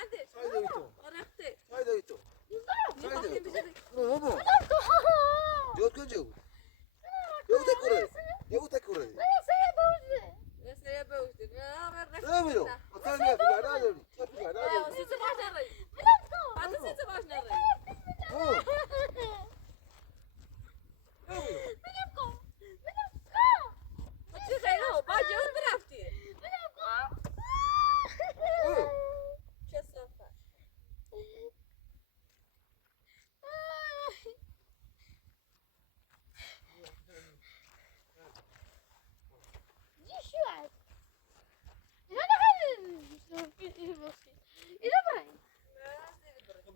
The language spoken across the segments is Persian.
Bende. Çay da ito. Orakte. Çay da ito. Ne bakayım bize de. Ne bu? Yok önce. Yok tek oraya. Yok tek oraya. Ne seye boğuştu. Ne biliyor? Atar ne yapıyor? Ne yapıyor? Ne yapıyor? Ne yapıyor? Sizi başına. Hadi sizi başına. Ne biliyor? Çi خیلی باجه اون رفتی چه صفت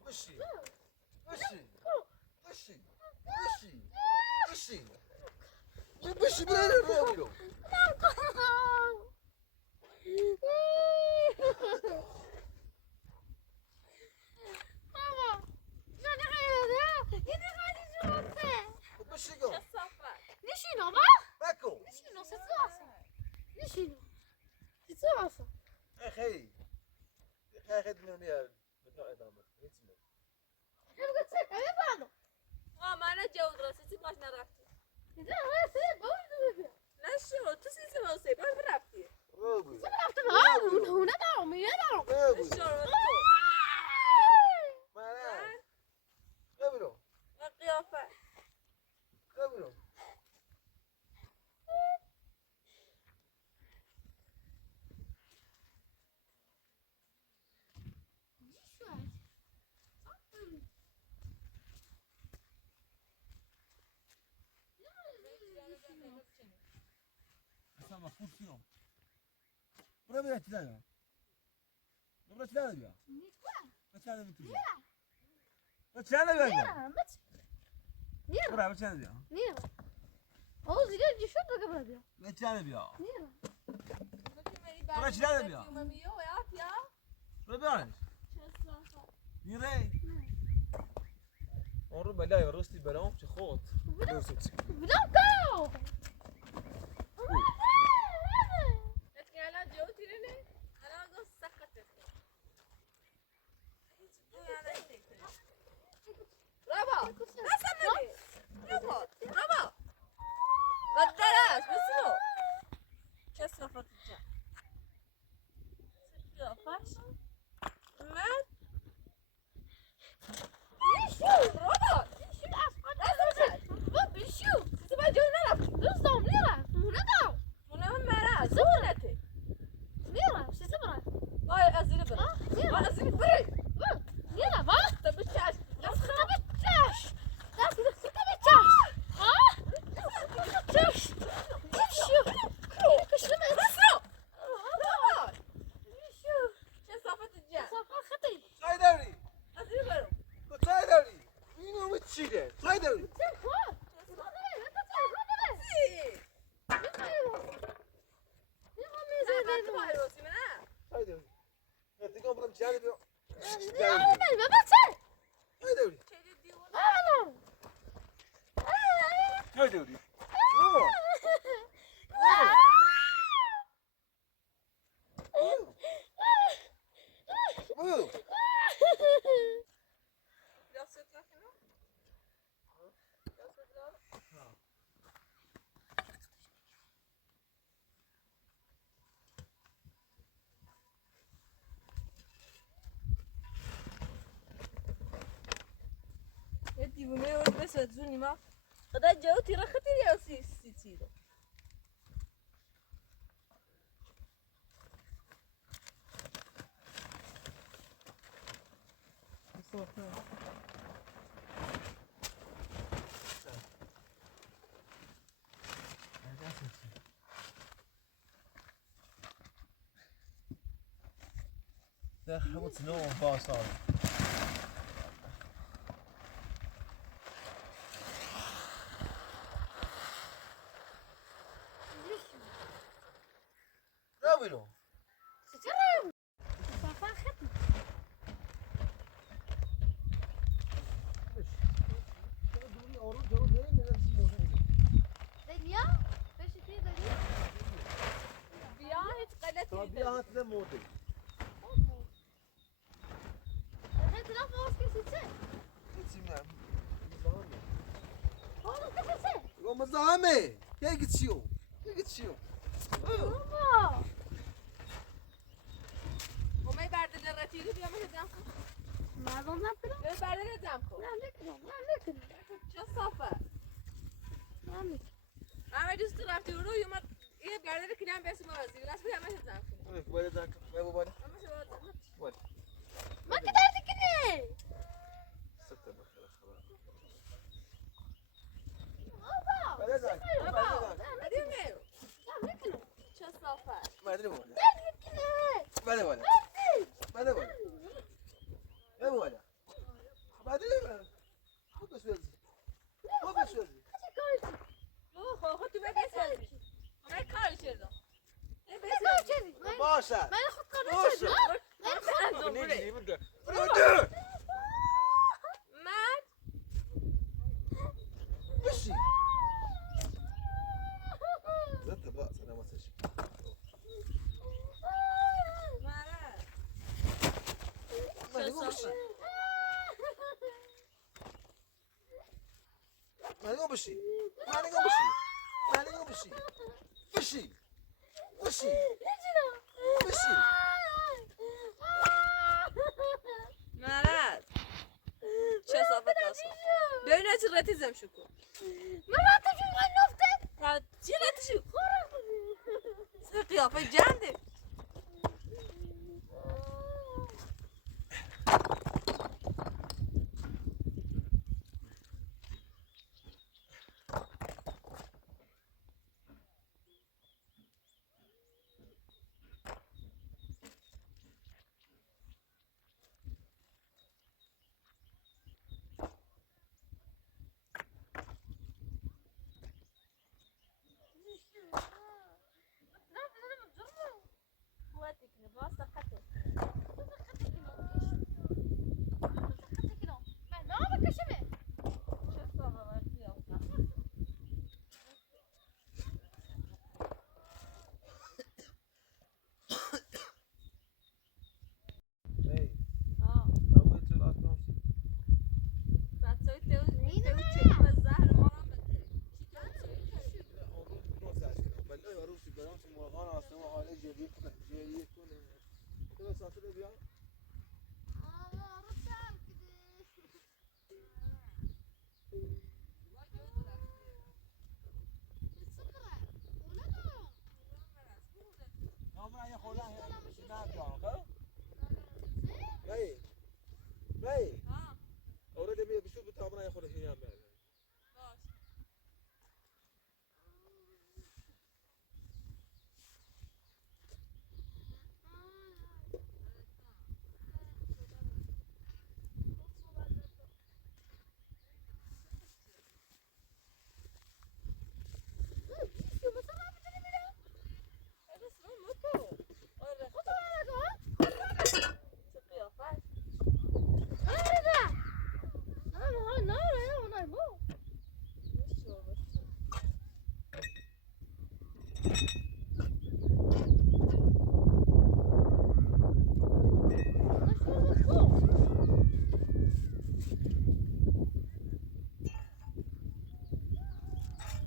بشی. بشی. بشی. بشی. بشی. بشی برای نه biliyor. بشی گو. چه صفت بکو. خیلی. خیلی دنیا بدون ادامه. هیچ نه. من جود را sizi başına رفتی نشو تو sizi واسه باش رفتی روبی. اشار ماله. نه biliyor. و قیافه نه biliyor. Sama kursiyon. Buraya bir açıdan ya. Buraya açıdan ya. Açıdan bir türlü. Açıdan da böyle. Buraya açıdan ya. Açıdan da ya. Buraya açıdan da ya. Buraya bir anış. Nire. Onu بلای راستی برام چه خود. الان جو تیرنه الان گفت سخته برافو نسمدی برافو برافو قدرش بسمو چه صفت جا قیافش من بیشو برافو بیشو sizi ben canına raftim Buna mı merak? Zıvırlatı. Vay azını bırak. Vay azını bırak. Tabii çaş. Çay devri. Azını bırak. Çay devri. Yine mi çiğde? Çay devri. Çay devri. Ya tıkan buram çay devri. Çay devri. Çay devri. Bu. Biraz süt ver şunu. Biraz süt ver. یه دیوونه رو بسد زونی ما خدا جو تیره خطیری یا سی رو ده what's no fast on. Ne biliyor? بیا هیچ غلطی Tabiatı da modu. بابا زحمه هيك تشيو بابا وما بعد الرتيري بيوم هزامكم ما ظننا كده بيوم بعد هزامكم لا لكن شو الصفة ما ما دوست رفتي ورو يوم إيه بعد ذلك نام بس ما وزي الناس بيوم هزامكم وين ذاك وين أما شو هذا وين ما قدرت كده ستة بخير خلاص بابا وين ذاك بابا أديم إيه لا لكن شو الصفة ما ادري وين كده ما ادري وين ما ادري وين ايه وين ما ادري خذ بس وزي خذ بس وزي أوه خدت بقى بس هذي ما يكال شيء إيه بس باشا ما ياخذ باشا هذا نيجي من ده مات مشي زدت بقى انا ما تشي ما شو الصفة ما نقوم بشي مشي مالات شو صفة أصلا بيونا ترى زمشكو ما تجي وين نفتك قاعد تيرا تشو قيافة جامدة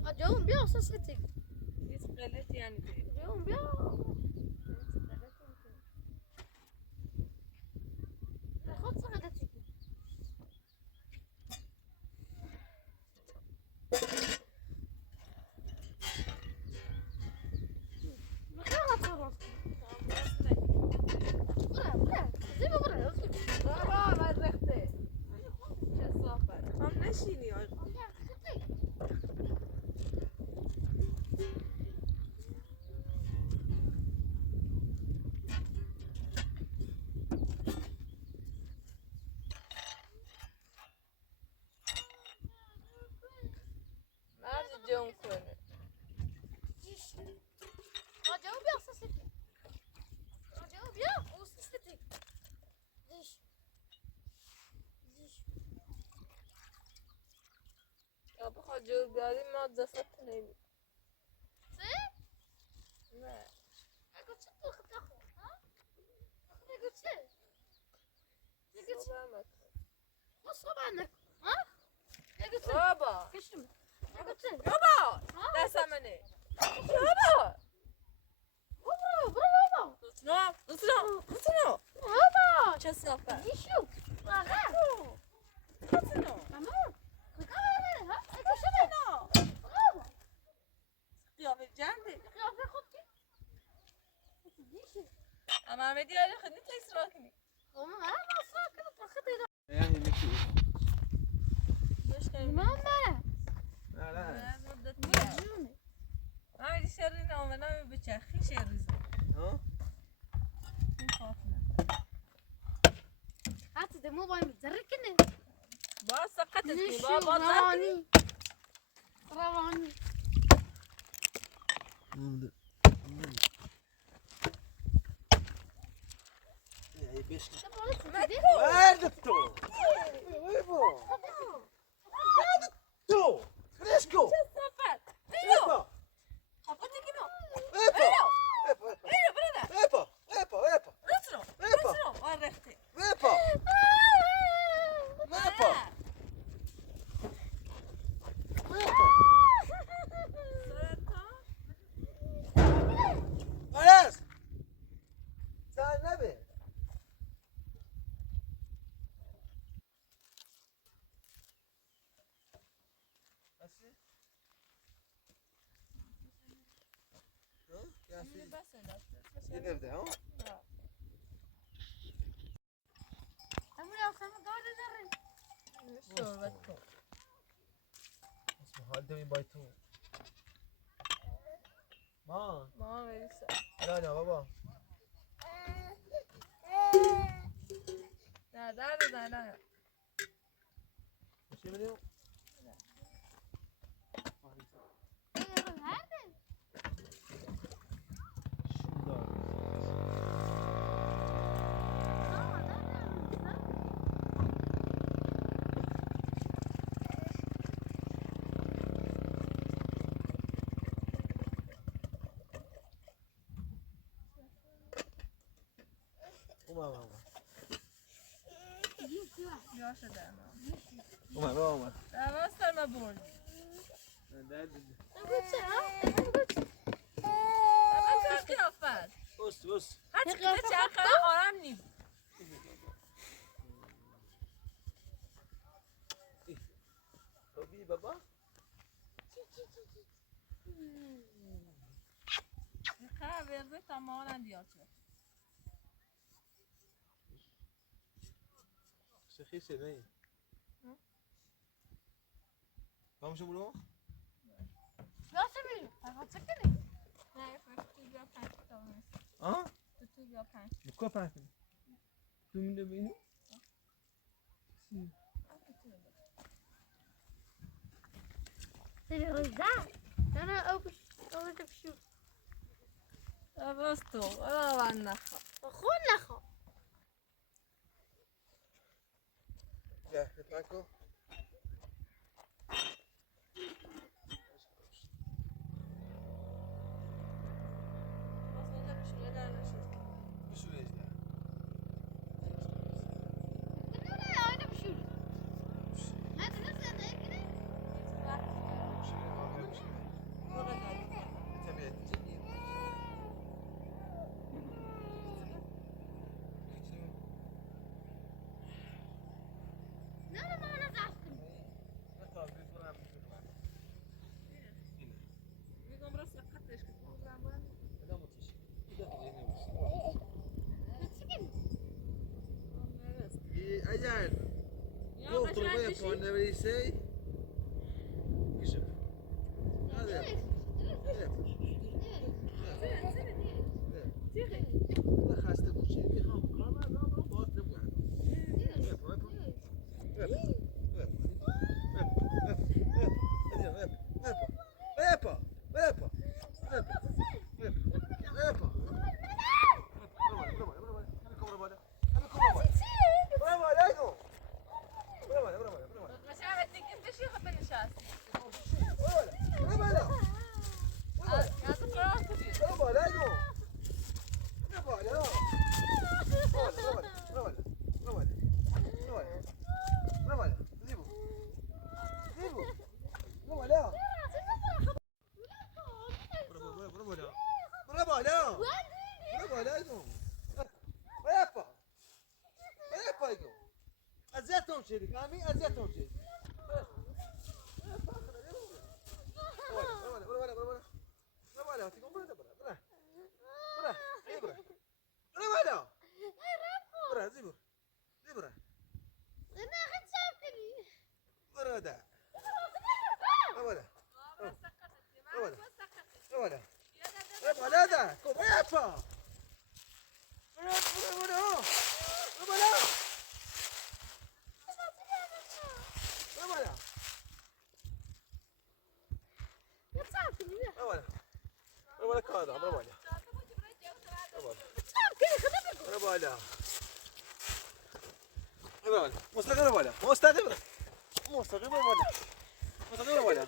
اليوم بيا صحتك يسقلت يعني اليوم بيا خذ صحتك اليوم كله اليوم بيا صحتك اليوم بيا صحتك ليش بخواد جو بیاری ما دست نمی نه اگه چه تو خدا خو ها اگه چه صبر نکن ما صبر نکن ها اگه چه بابا کشم بابا دستم منه بابا نو چه صافه قیافه جنده اما همه دیاره خود نیت لیست را کنی يعني نكتب باش کنیم لا لا مدت میاد همه دی شهری نامه بچخی شهری زد ها این خافنه حتی دمو باید متزرر کنه باز سقطت کنی نشو بابا روانی روانی يا بيش مدكو وردتو ويبو تو فريسكو چه صافت ايبا خفتی کنو ايبا ايبا اینو برده ايبا ايبا ايبا رسرو ورختی ايبا ايبا خلاص ساعة النبي بس يا سيدي ينبدا ها اما يا خانم دور زرر اسمه هذا بايتو ما ما میرسه لا لا بابا نه داره نه مش منو یا شده اومد دوست ما برد اما چه قیافت بص هرچی که چرخه آرام نیم خوبی بابا خیلی ورده تماما دیار شد سخيسه ناي vamos برو يا سمي هتسكني نه تو بیا پنج تا ها تو بیا پنج بكو باكن تو من بينو تلفزيون انا اوبش شو راستو ولا نخا خون نخو يا باكو بشو ليش ده انا انا بشو ما تنسى ده كده اجل يخطر بيا فون نبريسي يشوف هذا لا خاصة كل شيء يخاف ما باص تبغى اذیتم شدی کامی اذیتم شدی مستقر بالا مستقر مستقر بالا مستقر بالا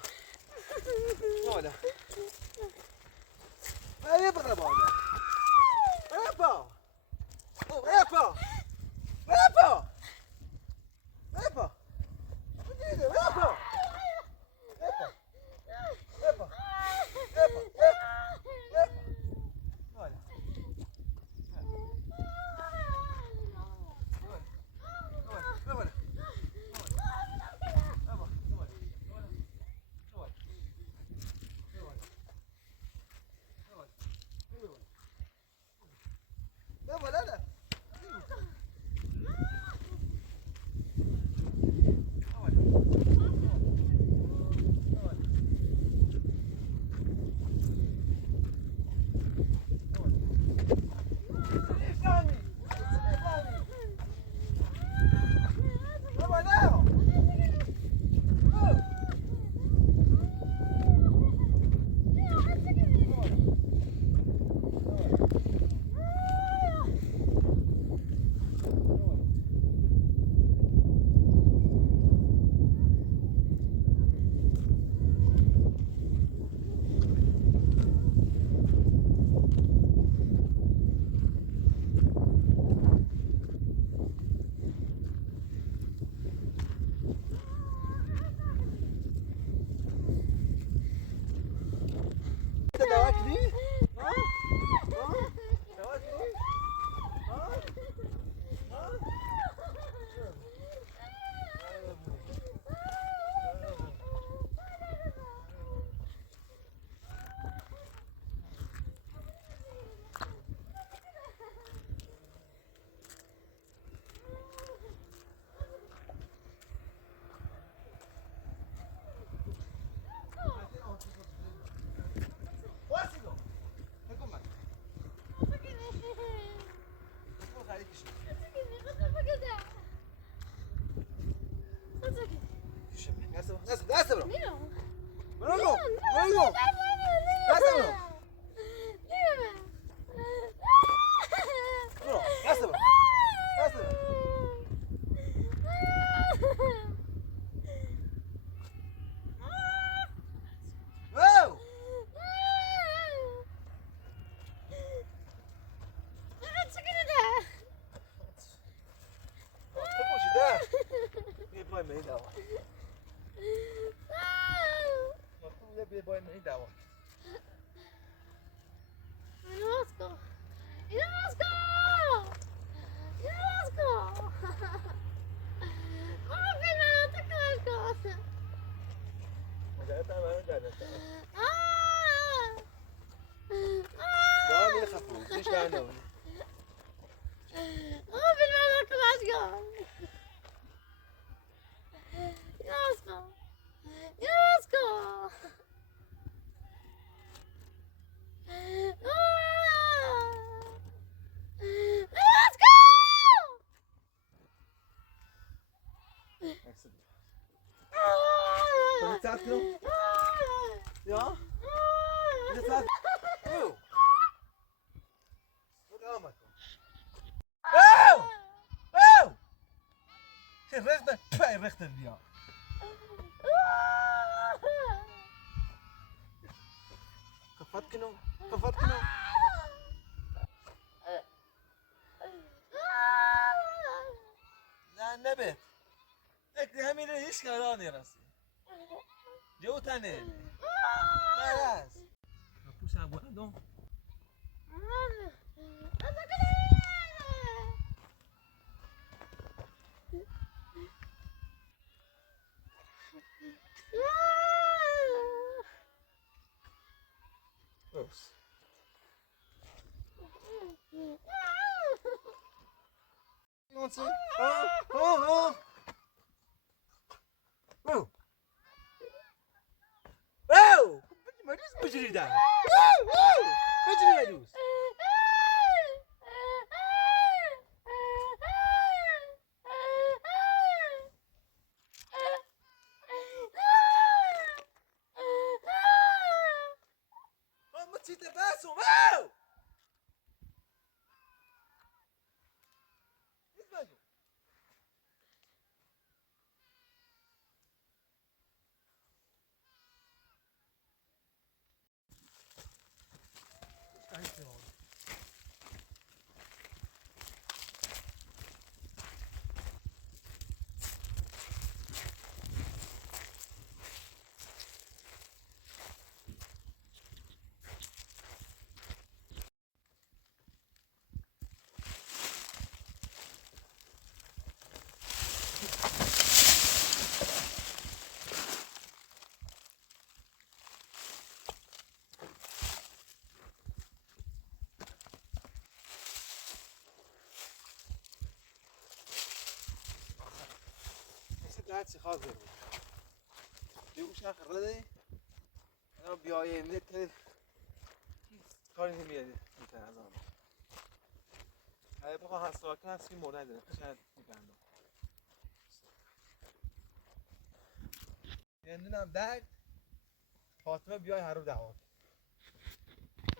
بالا ايه بقى بالا ايبا ايبا ايبا ايبا ايبا دست برو برو برو دست برو برو دست برو دست برو واو باید من این دعوت مطلوب یه باید من این دعوت مجرد هم همه جرده با هم میره خفه دیش برن نمونه Kan het doen? Ja? Is het laat? Oh! Wat allemaal? Oh! Oh! Zeg rechter, twee rechter ja. Kapat kino, kapat kino. نه نبه اکلی همین هیچ کارا نیرسی جو تنه مرز پوشم بودم چی؟ او مریض بجوری ده بجوری مریض ما چی تباسم او هرچی خواهد برود دیگوش نخرده انا بیایه میده که کاری نمیاده میتونه از آن اگه بخواه هستاکن هستی مورد نداره شاید میبندم یندونم درد فاطمه بیای هر رو دعوت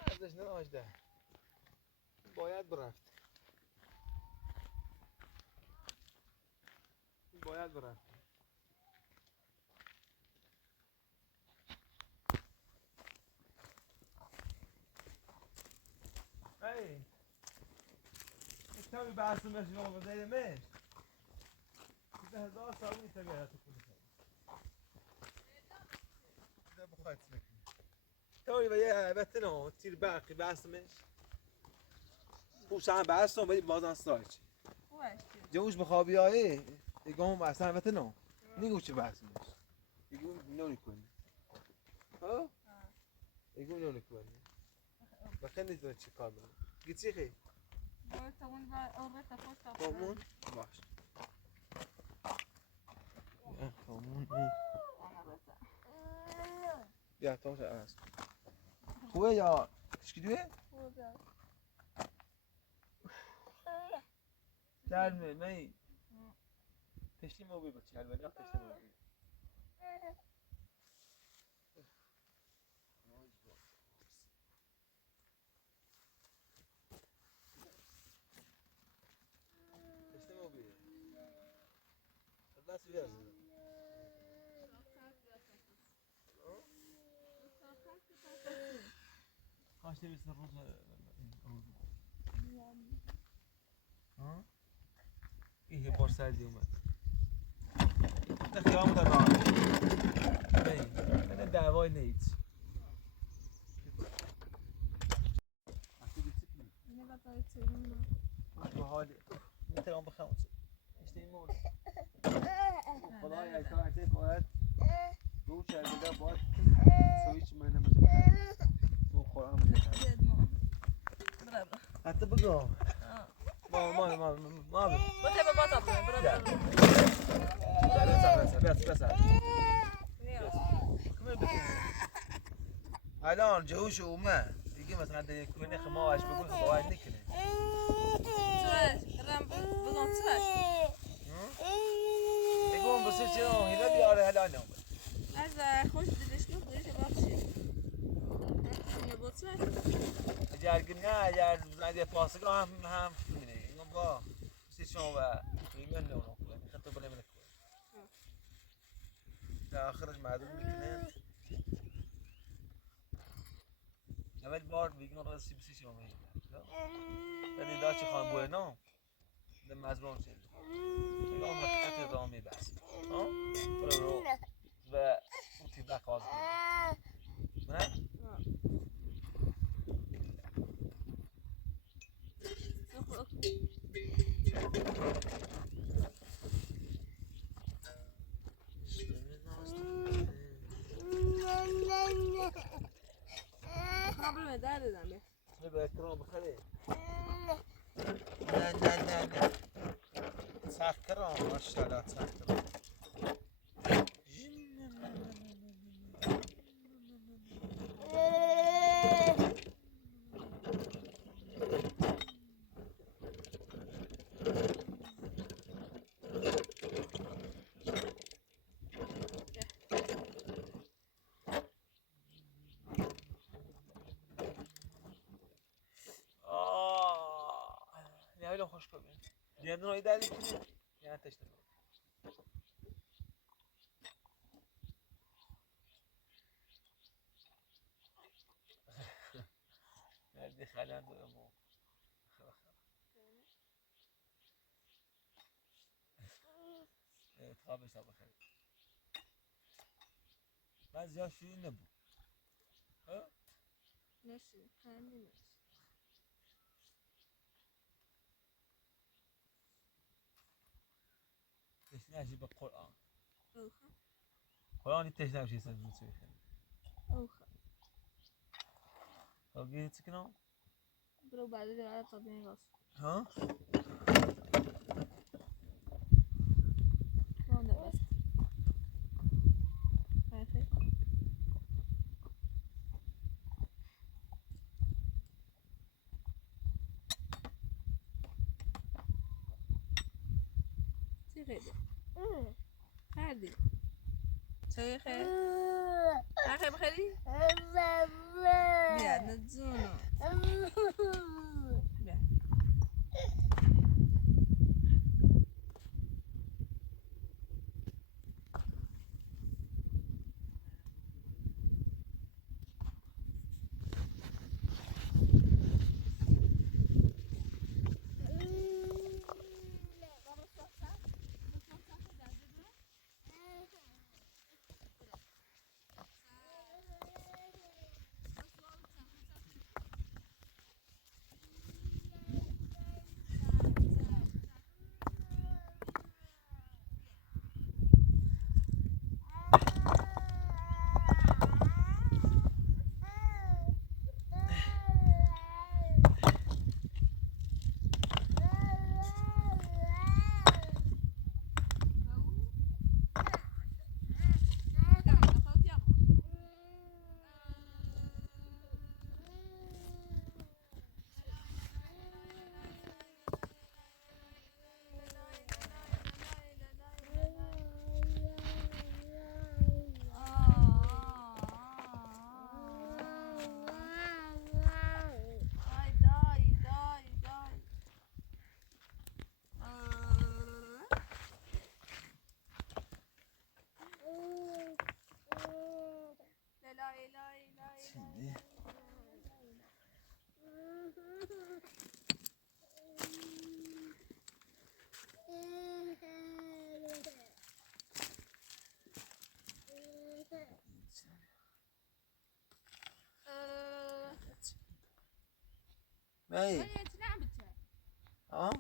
ازش نماشده باید برفت باید برفت هی کمی بحث مشی ما بزنید مش ده هزار سالونی تبیه تو کنید ده بخواهد سمکنی توی با یه بطنه تیر برقی بحث مش خوب شما بحث هم ولی بازن سایچ جوش بخوابی آیه دیگه هم اصلا بطنه نیگو چه بحث مش دیگه نونی کنی ها؟ دیگه نونی کنی بخیلی نیست چی کار بکنی گی چی خیلی؟ تومون باش تومون بیا تو چه است خوبه یا اشکیدوه درمه می پشتی مو بی بچه البته پشتی مو بی پشتی مو بی دست بیار کاشته بیست روز ها این بار سردی اومد نه خیام تا نام نه دعوای نیت تو حالی میتونم بخوام اشتی مورد خدای اکرامته باید دو چربیده باید سویچ منه مجبور او خورم میده حتی بگو ما بته به باتا کنه برو الان جوش اومد دیگه مثلا در یک کنه خماش بگو خواهد نکنه چوش رم بزن چوش بگو بسیار چرا هیله بیاره هلان نمید از خوش دلش که خودش بخشی یه با چوش اگر نه اگر زنده پاسگاه هم می‌بینی اینو با سیشون و ایمن نونو کنی خطر بله منک تا آخرش معلوم میکنه اول بار بیگن راست سیشون میگه ولی داشت خان بوینو ده مزبون شد اون حقیقت رامی بس ها برو و تی بخواز نه خبر داره دم به اکرام بخره نه سكران ماشاءالله سكران خوش ببین یه نوعی داری کنی یه تشت مردی خلند امو خوابش تا بخیر من زیاد شیرین نبود نشی خندی نشی تشنه به قرآن اوخه قرآنی تشنه بشی سن میتونی خیلی اوخه خب گیری چی کنم؟ برو بعدی دیگه تا بینی باز ها؟ مانده بس خیلی چی خیلی؟ خیلی چی خیلی؟ خیلی بخیری؟ بیا نجونو بیا ای ها؟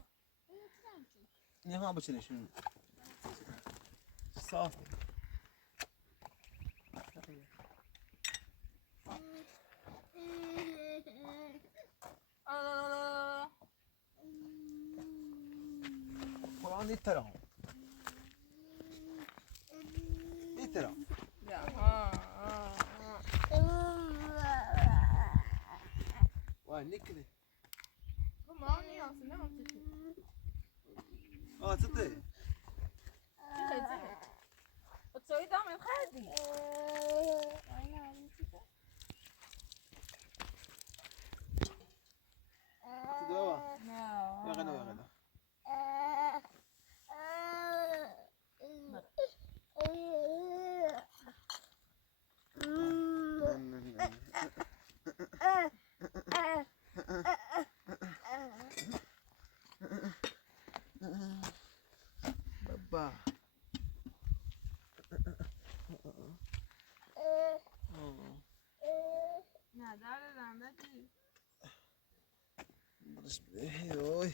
نه ما بچنشون صاف قرآن دیترام دیترام وای نکلی تصدق بتصوری دامن خردی تدوا يا غلا يا غلا بابا نه داره رنده دی برش بده اوی